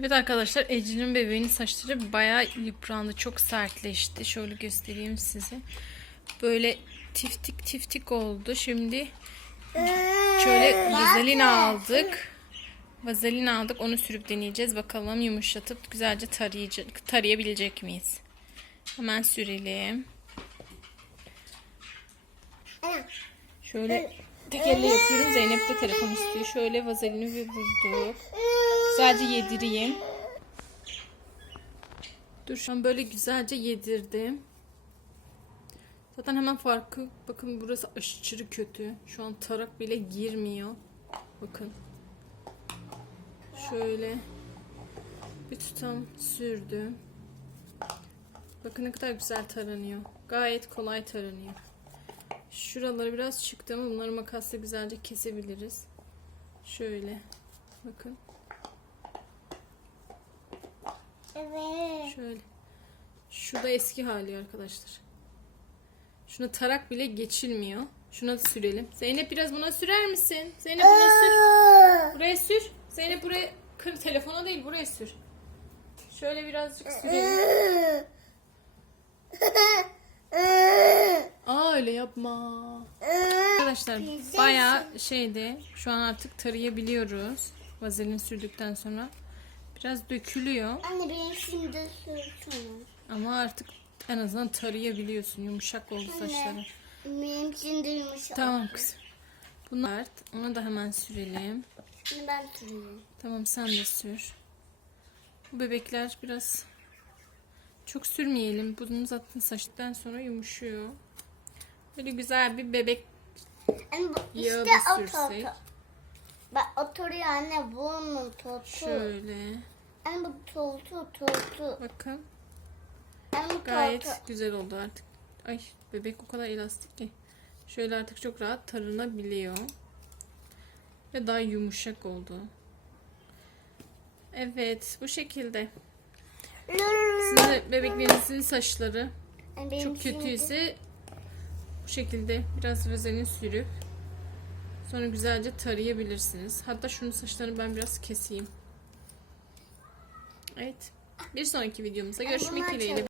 Evet arkadaşlar Ece'nin bebeğinin saçları bayağı yıprandı. Çok sertleşti. Şöyle göstereyim size. Böyle tiftik tiftik oldu. Şimdi şöyle vazelin aldık. Vazelin aldık. Onu sürüp deneyeceğiz. Bakalım yumuşatıp güzelce tarayacak, tarayabilecek miyiz? Hemen sürelim. Şöyle tekerle yapıyorum. Zeynep de telefon istiyor. Şöyle vazelini bir vurduk. Güzelce yedireyim. Dur şu an böyle güzelce yedirdim. Zaten hemen farkı. Bakın burası aşırı kötü. Şu an tarak bile girmiyor. Bakın. Şöyle bir tutam sürdüm. Bakın ne kadar güzel taranıyor. Gayet kolay taranıyor. Şuraları biraz çıktı ama bunları makasla güzelce kesebiliriz. Şöyle. Bakın. Evet. Şöyle. Şu da eski hali arkadaşlar. Şuna tarak bile geçilmiyor. Şuna da sürelim. Zeynep biraz buna sürer misin? Zeynep buna sür. Buraya sür. Zeynep buraya kır telefona değil buraya sür. Şöyle birazcık sürelim. Aa öyle yapma. Arkadaşlar bayağı şeydi. Şu an artık tarayabiliyoruz. Vazelin sürdükten sonra. Biraz dökülüyor. Anne ben şimdi tamam. Ama artık en azından tarayabiliyorsun. Yumuşak oldu saçları. Benim şimdi yumuşak. Tamam kızım. Bunu art. Onu da hemen sürelim. Ben sürüyorum. Tamam sen de sür. Bu bebekler biraz çok sürmeyelim. Bunu zaten saçtan sonra yumuşuyor. Böyle güzel bir bebek yani bu, yağı işte sürsek. Oto, oto. Bak oturuyor anne bunun totu. Şöyle. Hem bu tortu tortu. Bakın. Anne Gayet totu. güzel oldu artık. Ay bebek o kadar elastik ki. Şöyle artık çok rahat tarınabiliyor. Ve daha yumuşak oldu. Evet bu şekilde. Sizin de bebeklerinizin saçları Benim çok kötüyse bu şekilde biraz vazelin sürüp Sonra güzelce tarayabilirsiniz. Hatta şunun saçlarını ben biraz keseyim. Evet. Bir sonraki videomuzda görüşmek dileğiyle.